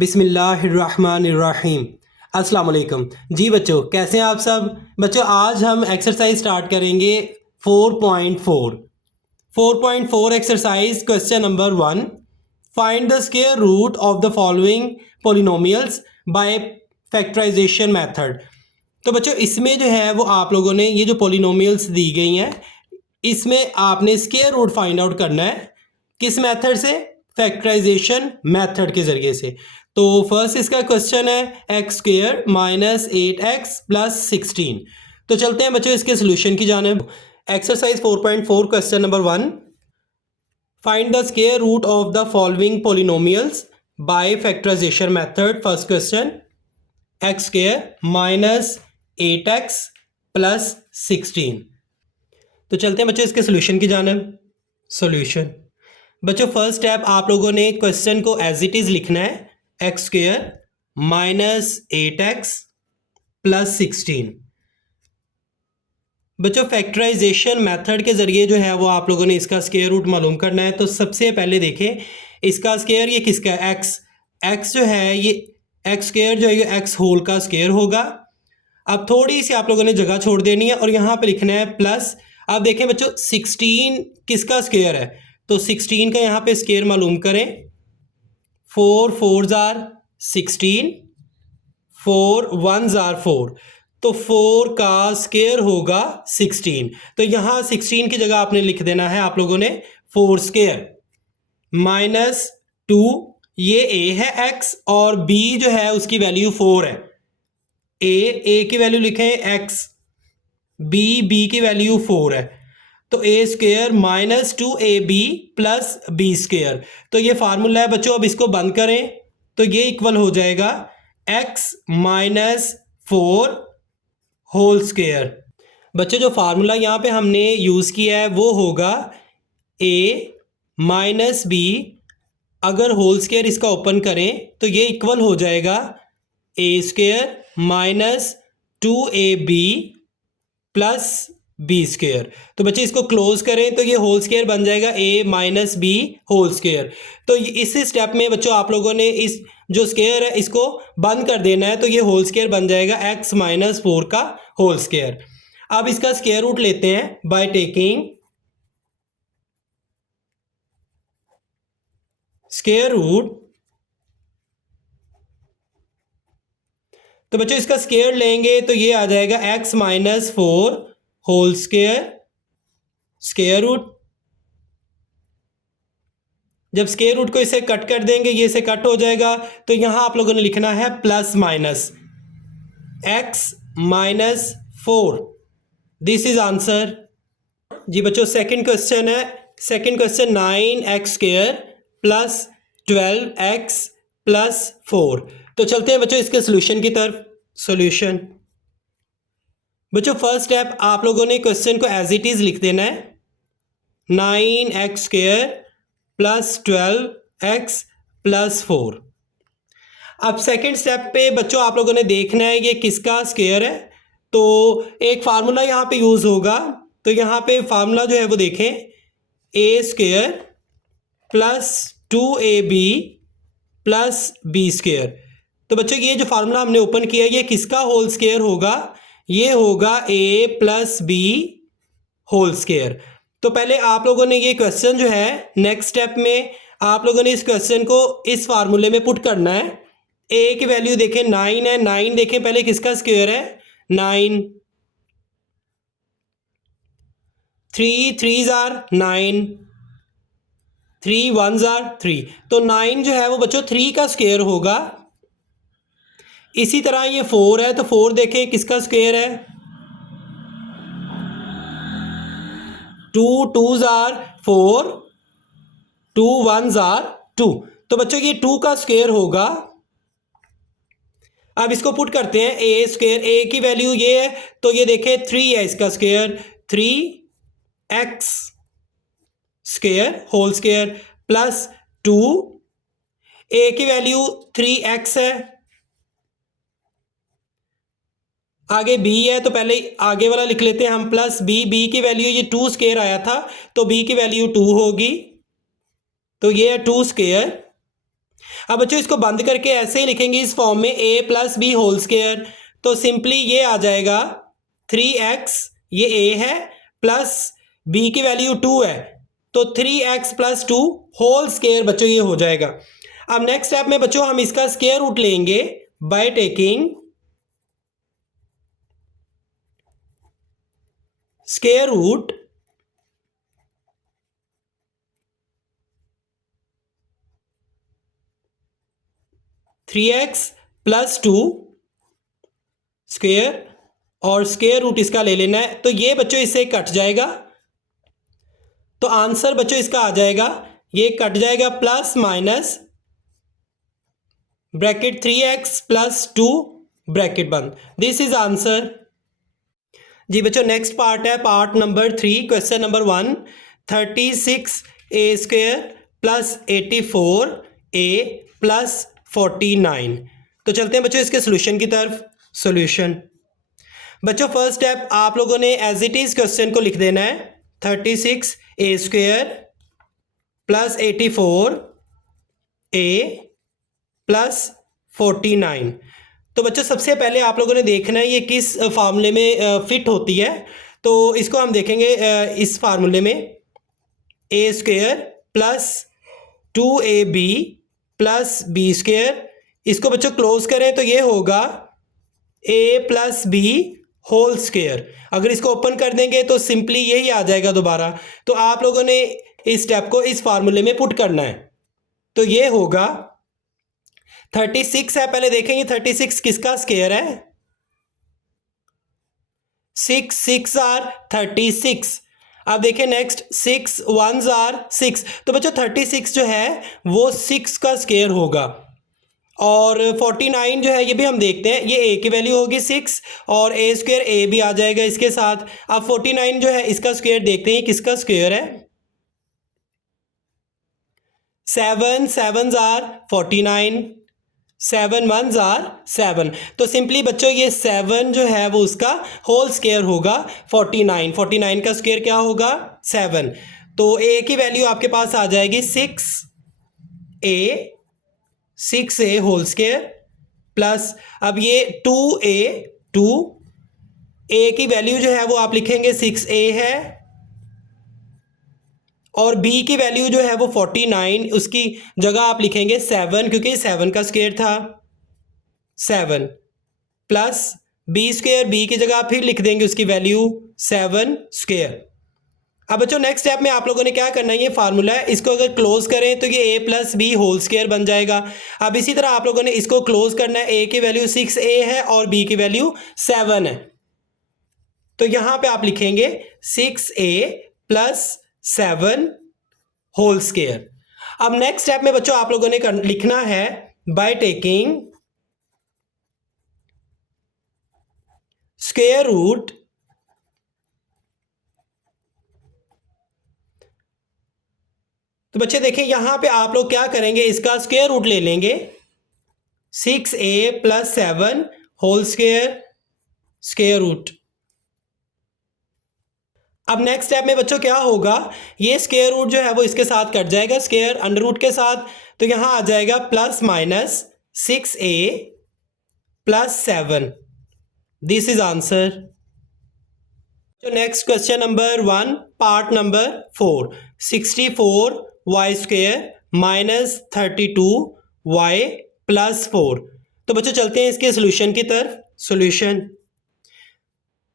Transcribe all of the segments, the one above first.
बिस्मिल्लाहिर्रहमानिर्रहीम। अस्सलाम वालेकुम। जी बच्चों, कैसे हैं आप सब? बच्चों, आज हम एक्सरसाइज स्टार्ट करेंगे 4.4। 4.4 exercise question number 1। Find the square root of the following polynomials by factorisation method. तो बच्चों, इसमें जो है वो आप लोगों ने ये जो पोलिनोमियल्स दी गई हैं, इसमें आपने स्क्वायर रूट फाइंड आउट करना है। किस मेथड से? फैक्टराइजेशन मेथड के ज़रिए से। तो फर्स्ट इसका क्वेश्चन है x square minus 8x plus 16। तो चलते हैं बच्चों इसके सोल्यूशन की जानिब। Exercise 4.4 question number 1। Find the square root of the following polynomials by factorisation method. First question, x square minus 8x plus 16। तो चलते हैं बच्चों इसके सोल्यूशन की जानिब। सोल्यूशन बच्चों, फर्स्ट स्टेप आप लोगों ने क्वेश्चन को एज इट इज़ लिखना है। X square minus 8x plus 16। बच्चों, फैक्टराइजेशन मेथड के ज़रिए जो है वो आप लोगों ने इसका स्क्वायर रूट मालूम करना है। तो सबसे पहले देखें इसका स्क्वायर ये किसका है? एक्स जो है ये एक्स स्क्वायर जो है ये एक्स होल का स्क्वायर होगा। अब थोड़ी सी आप लोगों ने जगह छोड़ देनी है और यहाँ पे लिखना है प्लस। अब देखें बच्चों, 16 किसका स्क्वायर है? तो 16 का यहाँ पे स्क्वायर मालूम करें। 4 4s are 16, 4 1s are 4। तो 4 का स्क्वायर होगा 16। तो यहाँ 16 की जगह आपने लिख देना है आप लोगों ने 4 स्क्वायर माइनस 2। ये a है x और b जो है उसकी वैल्यू 4 है। a की वैल्यू लिखें x, b की वैल्यू 4 है। तो A square minus 2ab plus B square. तो ये फार्मूला है बच्चों। अब इसको बंद करें तो ये इक्वल हो जाएगा x माइनस 4 होल स्क्वेयर। बच्चों, जो फार्मूला यहाँ पे हमने यूज़ किया है वो होगा a माइनस बी। अगर होल स्क्वेयर इसका ओपन करें तो ये इक्वल हो जाएगा a square minus 2ab plus B square. तो बच्चे इसको क्लोज करें तो ये होल स्क्वेयर बन जाएगा a minus b whole square. तो इस स्टेप में बच्चों आप लोगों ने इस जो स्क्वेयर है इसको बंद कर देना है। तो ये होल स्क्वेयर बन जाएगा x माइनस 4 का होल स्क्वेयर। अब इसका स्क्वायर रूट लेते हैं बाय टेकिंग स्क्वायर रूट। तो बच्चों इसका स्क्वायर लेंगे तो ये आ जाएगा x minus 4 whole square square root. जब स्क्वायर रूट को इसे कट कर देंगे ये इसे कट हो जाएगा। तो यहां आप लोगों ने लिखना है plus minus x minus 4। This is answer. जी बच्चों, सेकंड क्वेश्चन है। Second question 9x square plus 12x plus 4। तो चलते हैं बच्चों इसके सोल्यूशन की तरफ। सोल्यूशन बच्चों, फर्स्ट स्टेप आप लोगों ने क्वेश्चन को एज इट इज़ लिख देना है। 9x square plus 12x plus 4। अब सेकंड स्टेप पे बच्चों आप लोगों ने देखना है ये किसका स्क्वायर है। तो एक फार्मूला यहाँ पे यूज़ होगा। तो यहाँ पे फार्मूला जो है वो देखें, a square plus 2ab plus B square. तो बच्चों ये जो फार्मूला हमने ओपन किया ये किसका होल स्क्वायर होगा? ये होगा a plus b whole square. तो पहले आप लोगों ने ये क्वेश्चन जो है नेक्स्ट स्टेप में आप लोगों ने इस क्वेश्चन को इस फार्मूले में पुट करना है। a की वैल्यू देखें 9 है। 9 देखें पहले किसका स्क्वायर है? 9। 3 3s are 9, 3 1s are 3। तो 9 जो है वो बच्चों 3 का स्क्वायर होगा। इसी तरह ये 4 है तो 4 देखें किसका स्क्वायर है? 2 2s are 4, 2 1s are 2। तो बच्चों ये 2 का स्क्वायर होगा। अब इसको पुट करते हैं a स्क्वायर। a की वैल्यू ये है तो ये देखें 3 है इसका square. 3x square whole square plus 2। a की वैल्यू 3x है। आगे b है तो पहले आगे वाला लिख लेते हैं हम प्लस b की वैल्यू ये 2 स्क्वायर आया था तो b की वैल्यू 2 होगी। तो ये है 2 स्क्वायर। अब बच्चों इसको बंद करके ऐसे ही लिखेंगे इस फॉर्म में a plus b whole square, तो सिंपली ये आ जाएगा 3x, ये a है, प्लस b की वैल्यू 2 है, तो 3x प्लस 2 होल स्क्वायर बच्चों ये हो जाएगा। अब नेक्स्ट स्टेप में बच्चों हम इसका स्क्वायर रूट लेंगे by taking square root 3x प्लस 2 स्क्वायर और स्क्वायर रूट इसका ले लेना है, तो ये बच्चों इससे कट जाएगा, तो आंसर बच्चों इसका आ जाएगा, ये कट जाएगा प्लस माइनस ब्रैकेट 3x प्लस 2 ब्रैकेट बंद, दिस इज आंसर। जी बच्चों नेक्स्ट पार्ट है part number 3, question number 1, 36a square plus 84a plus 49। तो चलते हैं बच्चों इसके सोल्यूशन की तरफ। सोल्यूशन बच्चों फर्स्ट स्टेप आप लोगों ने एज इट इज क्वेश्चन को लिख देना है, 36a square plus 84a plus 49। तो बच्चों सबसे पहले आप लोगों ने देखना है ये किस फार्मूले में फिट होती है, तो इसको हम देखेंगे इस फार्मूले में a square plus 2ab plus B square, इसको बच्चों क्लोज करें तो ये होगा a plus b whole square. अगर इसको ओपन कर देंगे तो सिंपली यही आ जाएगा दोबारा, तो आप लोगों ने इस स्टेप को इस फार्मूले में पुट करना है, तो ये होगा 36 है, पहले देखेंगे 36 किसका स्क्वायर है, 6 6 आर 36। अब देखिए नेक्स्ट 6 1s आर 6, तो बच्चों 36 जो है वो 6 का स्क्वायर होगा, और 49 जो है ये भी हम देखते हैं, ये a की वैल्यू होगी 6 और a स्क्वायर a भी आ जाएगा इसके साथ। अब 49 जो है इसका स्क्वायर देखते हैं किसका स्क्वायर है, 7 7s आर 49, 7 1s आर 7, तो सिंपली बच्चों ये 7 जो है वो उसका होल स्क्वायर होगा 49, 49 का स्क्वायर क्या होगा 7, तो a की वैल्यू आपके पास आ जाएगी 6a होल स्क्वायर प्लस, अब ये 2a की वैल्यू जो है वो आप लिखेंगे 6a है, और b की वैल्यू जो है वो 49, उसकी जगह आप लिखेंगे 7 क्योंकि 7 का स्क्वायर था 7, प्लस b स्क्वायर, b की जगह आप फिर लिख देंगे उसकी वैल्यू 7 स्क्वायर। अब बच्चों नेक्स्ट स्टेप में आप लोगों ने क्या करना है, ये फार्मूला है, इसको अगर क्लोज करें तो ये a plus b whole square बन जाएगा। अब इसी तरह आप लोगों ने इसको क्लोज करना है, a की वैल्यू 6a है और b की वैल्यू 7 है, तो यहां पे आप लिखेंगे 6a प्लस 7 होल स्क्वायर। अब नेक्स्ट स्टेप में बच्चों आप लोगों ने लिखना है बाय टेकिंग स्क्वायर रूट तो बच्चे देखिए यहां पे आप लोग क्या करेंगे, इसका स्क्वायर रूट ले लेंगे, 6a plus 7 whole square square root. अब नेक्स्ट स्टेप में बच्चों क्या होगा, ये स्क्वायर रूट जो है वो इसके साथ कट जाएगा स्क्वायर अंडर रूट के साथ, तो यहां आ जाएगा plus minus 6a plus 7, this is answer. तो next question number 1 part number 4, 64y square minus 32y plus 4। तो बच्चों चलते हैं इसके सोल्यूशन की तरफ। सोल्यूशन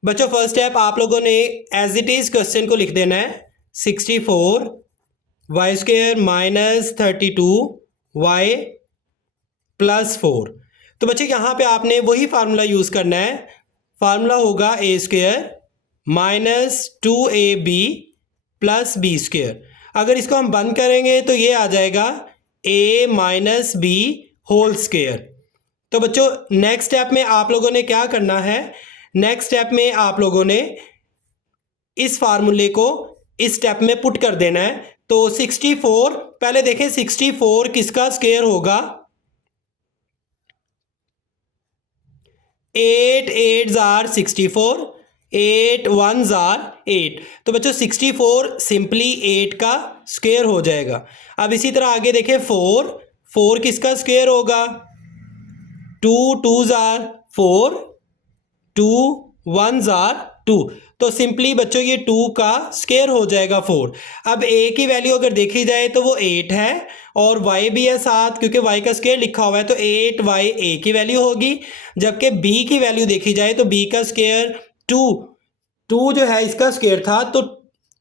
बच्चों फर्स्ट स्टेप आप लोगों ने एज इट इज क्वेश्चन को लिख देना है, 64y square minus 32y plus 4। तो बच्चों यहाँ पे आपने वही फार्मूला यूज़ करना है, फार्मूला होगा a square minus 2ab plus B square. अगर इसको हम बंद करेंगे तो ये आ जाएगा a minus b whole square. तो बच्चों नेक्स्ट स्टेप में आप लोगों ने क्या करना है, नेक्स्ट स्टेप में आप लोगों ने इस फार्मूले को इस स्टेप में पुट कर देना है। तो 64 पहले देखें 64 किसका स्क्वायर होगा, 8 8s आर 64, 8 1s आर 8, तो बच्चों 64 सिंपली 8 का स्क्वायर हो जाएगा। अब इसी तरह आगे देखें 4 4 किसका स्क्वायर होगा? 2 2s आर 4, 2 1s आर 2। तो सिंपली बच्चों ये 2 का स्क्वायर हो जाएगा 4। अब a की वैल्यू अगर देखी जाए तो वो 8 है और y भी है 7, क्योंकि y का स्क्वायर लिखा हुआ है तो 8y a की वैल्यू होगी। जबकि b की वैल्यू देखी जाए तो b का स्क्वायर 2 जो है इसका स्क्वायर था, तो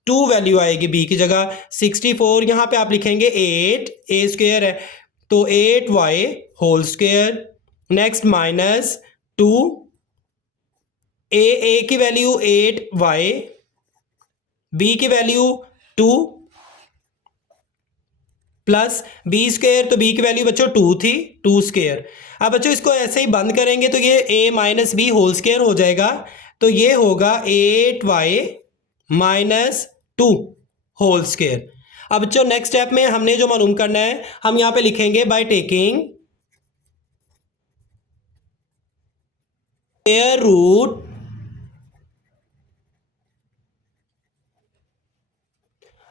2 वैल्यू आएगी b की जगह। 64 यहाँ पे आप लिखेंगे 8, a स्क्वायर है तो 8y whole square. Next minus 2, a की वैल्यू 8y, b की वैल्यू 2 प्लस b स्क्वायर, तो b की वैल्यू बच्चों 2 थी, 2 स्क्वायर। अब बच्चों इसको ऐसे ही बंद करेंगे तो ये a minus b whole square हो जाएगा, तो ये होगा 8y माइनस 2 होल स्क्वायर। अब बच्चों नेक्स्ट स्टेप में हमने जो मालूम करना है, हम यहां पे लिखेंगे बाय टेकिंग स्क्वायर रूट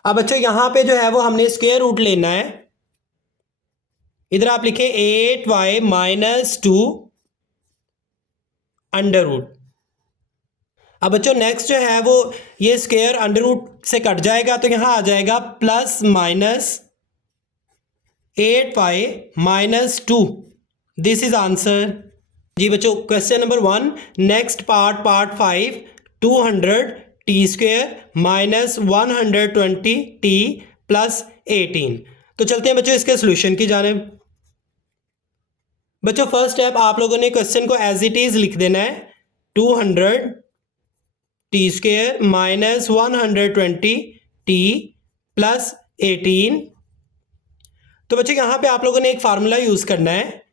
अब बच्चों यहां पे जो है वो हमने स्क्वायर रूट लेना है। इधर आप लिखें 8y माइनस 2 अंडर रूट। अब बच्चों नेक्स्ट जो है वो ये स्क्वायर अंडर रूट से कट जाएगा तो यहां आ जाएगा plus minus 8y minus 2। This is answer. जी बच्चों question number 1 next part 5 200 T square minus 120 T plus 18। तो चलते हैं बच्चों इसके सोल्यूशन की जानिब। बच्चों फर्स्ट स्टेप आप लोगों ने क्वेश्चन को एज इट इज लिख देना है 200 T square minus 120 T plus 18। तो बच्चों यहां पे आप लोगों ने एक फार्मूला यूज करना है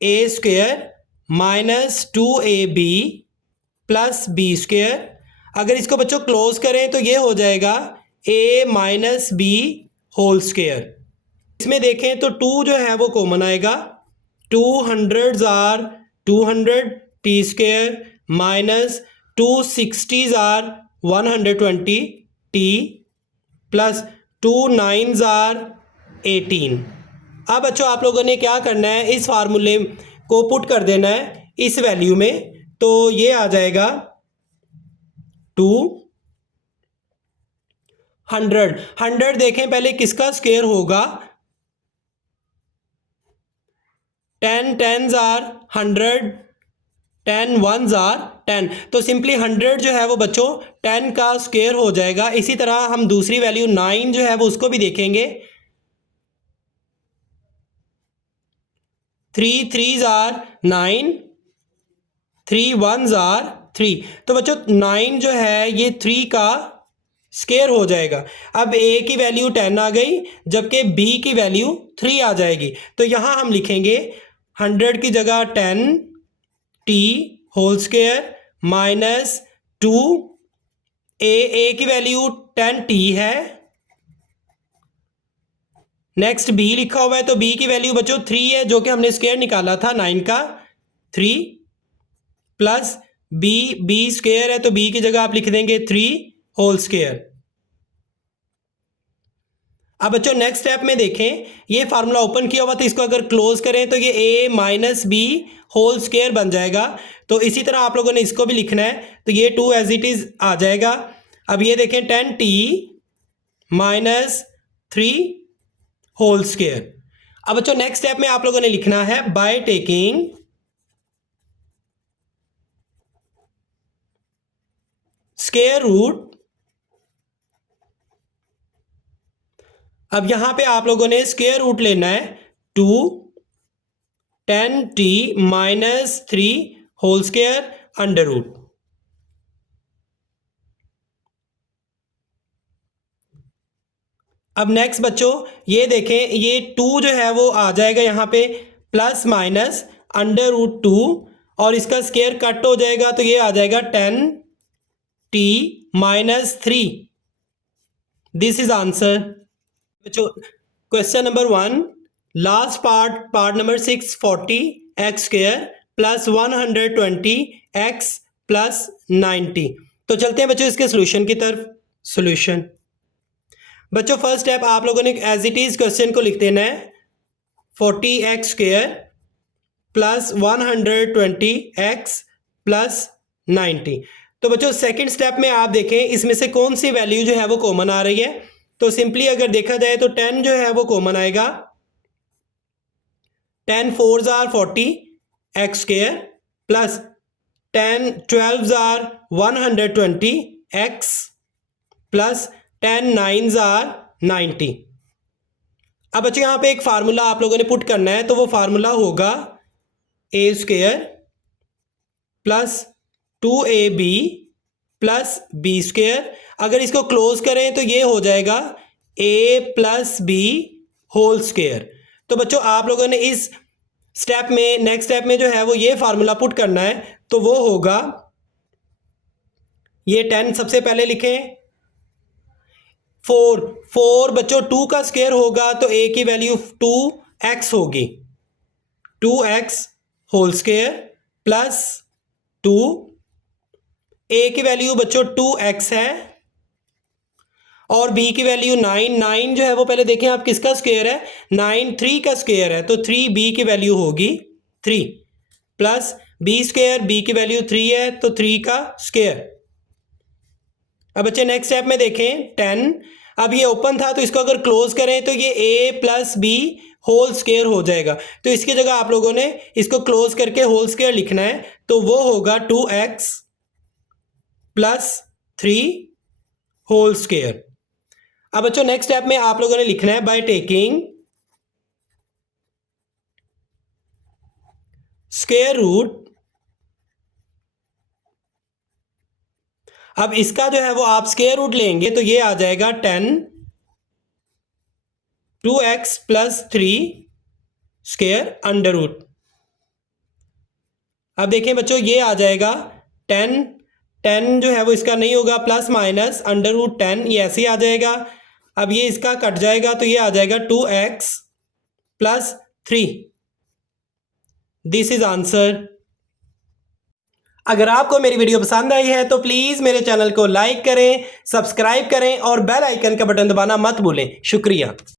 A square minus 2ab plus B square. अगर इसको बच्चों क्लोज करें तो ये हो जाएगा a minus b whole square. इसमें देखें तो 2 जो है वो कॉमन आएगा, 200s are 200 T square minus 260s are 120 T plus 2 9s are 18। अब बच्चों आप लोगों ने क्या करना है, इस फार्मूले को पुट कर देना है इस वैल्यू में, तो ये आ जाएगा 200 देखें पहले किसका स्क्वायर होगा, 10 10s आर 100, 10 1s आर 10। तो सिंपली 100 जो है वो बच्चों 10 का स्क्वायर हो जाएगा। इसी तरह हम दूसरी वैल्यू 9 जो है वो उसको भी देखेंगे, 3 3s आर 9, 3 1s आर 3। तो बच्चों 9 जो है ये 3 का स्क्वायर हो जाएगा। अब a की वैल्यू 10 आ गई जबकि b की वैल्यू 3 आ जाएगी, तो यहां हम लिखेंगे 100 की जगह 10 t whole square minus 2 a की वैल्यू 10 टी है। नेक्स्ट b लिखा हुआ है तो b की वैल्यू बच्चों 3 है जो कि हमने स्क्वायर निकाला था 9 का, 3 प्लस b स्क्वायर है तो b की जगह आप लिख देंगे 3 होल स्क्वायर। अब बच्चों नेक्स्ट स्टेप में देखें, ये फार्मूला ओपन किया हुआ था, इसको अगर क्लोज करें तो ये a minus b whole square बन जाएगा। तो इसी तरह आप लोगों ने इसको भी लिखना है, तो ये 2 एज इट इज आ जाएगा। अब ये देखें 10 टी माइनस 3 होल स्क्वायर। अब बच्चों नेक्स्ट स्टेप में आप लोगों ने लिखना है बाय टेकिंग स्क्वायर रूट। अब यहां पे आप लोगों ने स्क्वायर रूट लेना है 2 10 T minus 3 whole square under root. अब नेक्स्ट बच्चों ये देखें, ये 2 जो है वो आ जाएगा यहां पे प्लस माइनस अंडर रूट 2 और इसका स्क्वायर कट हो जाएगा तो ये आ जाएगा 10 T minus 3। This is answer. बच्चों question number 1 last part number 640 X square plus 120 X plus 90। तो चलते हैं बच्चों इसके सोल्यूशन की तरफ। सोल्यूशन बच्चों फर्स्ट स्टेप आप लोगों ने एज इट इज क्वेश्चन को लिख देना है 40x square plus 120x plus 90। तो बच्चों सेकंड स्टेप में आप देखें इसमें से कौन सी वैल्यू जो है वो कॉमन आ रही है। तो सिंपली अगर देखा जाए तो 10 जो है वो कॉमन आएगा। 10 4s are 40 x square plus 10 12s are 120 x plus 10 9s are 90। अब बच्चों यहाँ पे एक फार्मूला आप लोगों ने पुट करना है, तो वो फार्मूला होगा a square plus 2ab plus B square. अगर इसको क्लोज करें तो ये हो जाएगा a plus b whole square. तो बच्चों आप लोगों ने इस स्टेप में नेक्स्ट स्टेप में जो है वो ये फार्मूला पुट करना है, तो वो होगा ये 10 सबसे पहले लिखें, 4 बच्चों 2 का स्क्वायर होगा तो a की वैल्यू 2x होगी, 2x whole square plus 2, a की वैल्यू बच्चों 2x है और b की वैल्यू 9 जो है वो पहले देखें आप किसका स्क्वायर है, 9 3 का स्क्वायर है, तो 3b की वैल्यू होगी 3 प्लस b स्क्वायर, b की वैल्यू 3 है तो 3 का स्क्वायर। अब बच्चे नेक्स्ट स्टेप में देखें 10, अब ये ओपन था तो इसको अगर क्लोज करें तो ये a plus b whole square हो जाएगा। तो इसकी जगह आप लोगों ने इसको क्लोज करके होल स्क्वायर लिखना है, तो वो होगा 2x प्लस 3 होल स्क्वायर। अब बच्चों नेक्स्ट स्टेप में आप लोगों ने लिखना है बाय टेकिंग स्क्वायर रूट। अब इसका जो है वो आप स्क्वायर रूट लेंगे तो ये आ जाएगा 10 2x plus 3 square under root. अब देखें बच्चों ये आ जाएगा 10 जो है वो इसका नहीं होगा, प्लस माइनस अंडर रूट 10 ये ऐसे ही आ जाएगा। अब ये इसका कट जाएगा तो ये आ जाएगा 2x plus 3। This is answer. अगर आपको मेरी वीडियो पसंद आई है तो प्लीज़ मेरे चैनल को लाइक करें, सब्सक्राइब करें और बेल आइकन का बटन दबाना मत भूलें। शुक्रिया।